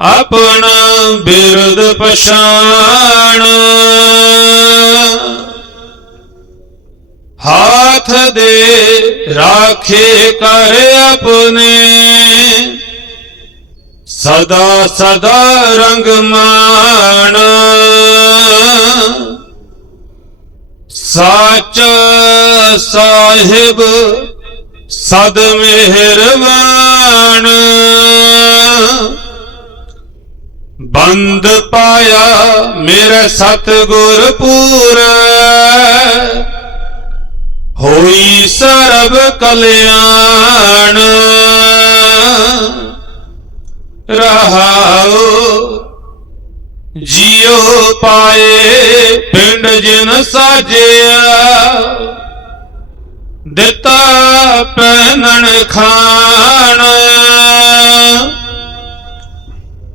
ਆਪਣਾ ਬਿਰਦ ਪਛਾਣ। ਹਾਥ ਦੇ ਰਾਖੇ ਕਰ ਆਪਣੇ। ਸਦਾ ਸਦਾ ਰੰਗ ਮਾਣ। ਸਾਚ ਸਾਹਿਬ ਸਦ ਮਿਹਰਬਾਨ ਬੰਦ ਪਾਇਆ ਮੇਰੇ ਸਤਗੁਰ ਪੂਰ। ਹੋਈ ਸਰਬ ਕਲਿਆਣ। ਰਹਾਉ ਜਿਉ ਪਾਏ ਪਿੰਡ ਜਿਨ ਸਾਜਿਆ। ਦਿੱਤਾ ਪਹਿਨਣ ਖਾਣ।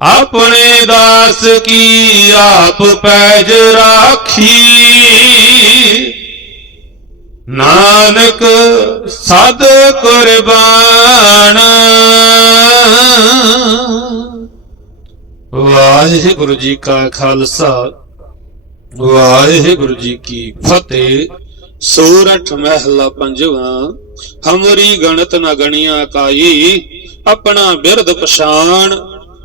ਆਪਣੇ ਦਾਸ ਕੀ ਆਪ ਪੈਜ ਰਾਖੀ? ਨਾਨਕ ਸਦ ਕੁਰਬਾਨ। ਵਾਹਿਗੁਰੂ ਜੀ ਕਾ ਖਾਲਸਾ, ਵਾਹਿਗੁਰੂ ਜੀ ਕੀ ਫਤਿਹ। ਸੂਰਠ ਮਹਿਲਾ ਪੰਜਵਾਂ, ਹਮਰੀ ਗਣਤ ਨ ਗਣਿਆ ਕਾਈ, ਆਪਣਾ ਬਿਰਧ ਪਛਾਣ।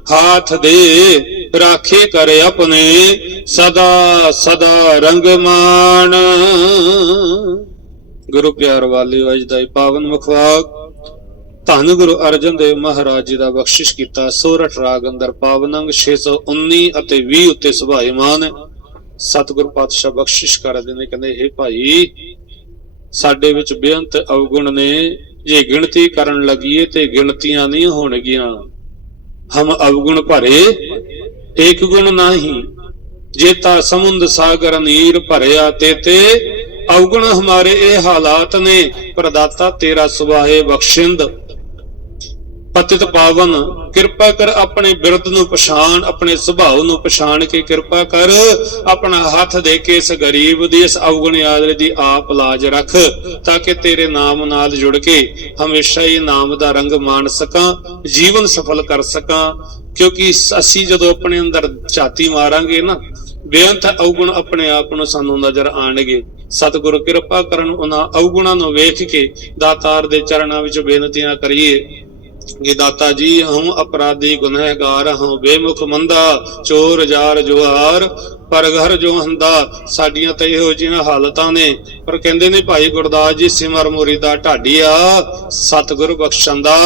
ਹਾਥ ਦੇ ਰਾਖੇ ਕਰ ਆਪਣੇ ਸਦਾ ਸਦਾ ਰੰਗ ਮਾਣ ਗੁਰੂ ਪਿਆਰ ਵਾਲਿਓ ਅੱਜ ਦਾ ਪਾਵਨ ਮੁਖਵਾਕ ਧੰਨ ਗੁਰੂ ਅਰਜਨ ਦੇਵ ਮਹਾਰਾਜ ਜੀ ਦਾ ਬਖਸ਼ਿਸ਼ ਕੀਤਾ ਸੋਰਠ ਰਾਗ ਅੰਦਰ ਪਾਵਨ ਅੰਗ 619 ਅਤੇ 20 ਉੱਤੇ ਸੁਭਾਇਮਾਨ ਹੈ ਸਤਿਗੁਰ ਪਾਤਸ਼ਾਹ ਬਖਸ਼ਿਸ਼ ਕਰਦੇ ਨੇ ਕਹਿੰਦੇ ਹੇ ਭਾਈ ਸਾਡੇ ਵਿੱਚ ਬੇਅੰਤ ਅਵਗੁਣ ਨੇ ਜੇ ਗਿਣਤੀ ਕਰਨ ਲੱਗੀਏ ਤੇ ਗਿਣਤੀਆਂ ਨਹੀਂ ਹੋਣਗੀਆਂ ਹਮ ਅਵਗੁਣ ਭਰੇ, ਏਕ ਗੁਣ ਨਹੀਂ। ਜੇਤਾ ਸਮੁੰਦ ਸਾਗਰ ਨੀਰ ਭਰਿਆ ਤੇ ਅਵਗੁਣ ਹਮਾਰੇ ਇਹ ਹਾਲਾਤ ਨੇ, ਪ੍ਰਦਾਤਾ ਤੇਰਾ ਸੁਭਾਏ ਬਖਸ਼ਿੰਦ। ਪਤਿਤ ਪਾਵਨ, ਕਿਰਪਾ ਕਰ ਆਪਣੇ ਬਿਰਧ ਨੂੰ ਪਛਾਣ, ਆਪਣੇ ਸੁਭਾਅ ਨੂੰ ਪਛਾਣ ਕੇ ਕਿਰਪਾ ਕਰ, ਆਪਣਾ ਹੱਥ ਦੇ ਕੇ ਇਸ ਗਰੀਬ ਦੀ, ਇਸ ਅਵਗੁਣ ਆਦਰੇ ਦੀ ਆਪ ਲਾਜ ਰੱਖ, ਤਾਂ ਕਿ ਤੇਰੇ ਨਾਮ ਨਾਲ ਜੁੜ ਕੇ ਹਮੇਸ਼ਾ ਹੀ ਨਾਮ ਦਾ ਰੰਗ ਮਾਣ ਸਕਾਂ, ਜੀਵਨ ਸਫਲ ਕਰ ਸਕਾਂ। ਕਿਉਂਕਿ ਅਸੀਂ ਜਦੋਂ ਆਪਣੇ ਅੰਦਰ ਝਾਤੀ ਮਾਰਾਂਗੇ ਨਾ, ਬੇਅੰਤ ਅਵਗੁਣ ਆਪਣੇ ਆਪ ਨੂੰ ਸਾਨੂੰ ਨਜ਼ਰ ਆਣਗੇ। ਸਤਿਗੁਰੂ ਕਿਰਪਾ ਕਰਨ ਉਹਨਾਂ ਅਵਗੁਣਾਂ ਨੂੰ ਵੇਖ ਕੇ ਦਾਤਾਰ ਦੇ ਚਰਨਾਂ ਵਿੱਚ ਬੇਨਤੀਆਂ ਕਰੀਏ। ਕਿ ਦਾਤਾ ਜੀ ਹਮ ਅਪਰਾਧੀ ਗੁਨਹਗਾਰ ਹਾਂ ਬੇਮੁਖ ਮੰਦਾ, ਚੋਰ ਜਾਰ ਜੁਹਾਰ ਪਰ ਘਰ ਜੋ ਹੰਦਾ। ਸਾਡੀਆਂ ਤਾਂ ਇਹੋ ਜਿਹੀਆਂ ਹਾਲਤਾਂ ਨੇ। ਪਰ ਕਹਿੰਦੇ ਨੇ ਭਾਈ ਗੁਰਦਾਸ ਜੀ, ਸਿਮਰ ਮੁਰੀਦਾ ਢਾਡੀਆ, ਸਤਿਗੁਰੂ ਬਖਸ਼ੰਦਾ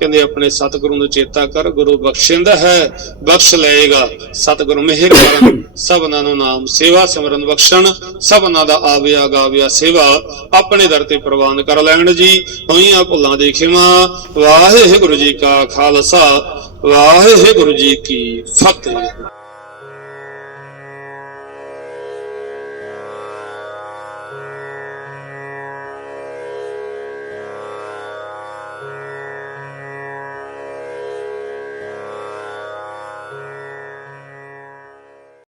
ਕਹਿੰਦੇ ਆਪਣੇ ਸਤਿਗੁਰੂ ਨੂੰ ਚੇਤਾ ਕਰ, ਗੁਰੂ ਬਖਸ਼ਿੰਦਾ ਹੈ, ਬਖਸ਼ ਲਏਗਾ। ਸਤਿਗੁਰੂ ਮਿਹਰ ਕਰਨ ਸਭਨਾਂ ਨੂੰ ਨਾਮ ਸੇਵਾ, ਸਿਮਰਨ ਬਖਸ਼ਣ, ਸਭਨਾਂ ਦਾ ਆਵਿਆ ਗਾਵਿਆ ਸੇਵਾ, ਆਪਣੇ ਦਰ ਤੇ ਪ੍ਰਵਾਨ ਕਰ ਲੈਣ ਜੀ। ਹੋਈਆਂ ਭੁੱਲਾਂ ਦੇ ਖਿਮਾ, ਵਾਹਿਗੁਰੂ ਜੀ ਕਾ ਖਾਲਸਾ, ਵਾਹਿਗੁਰੂ ਜੀ ਕੀ ਫਤਿਹ।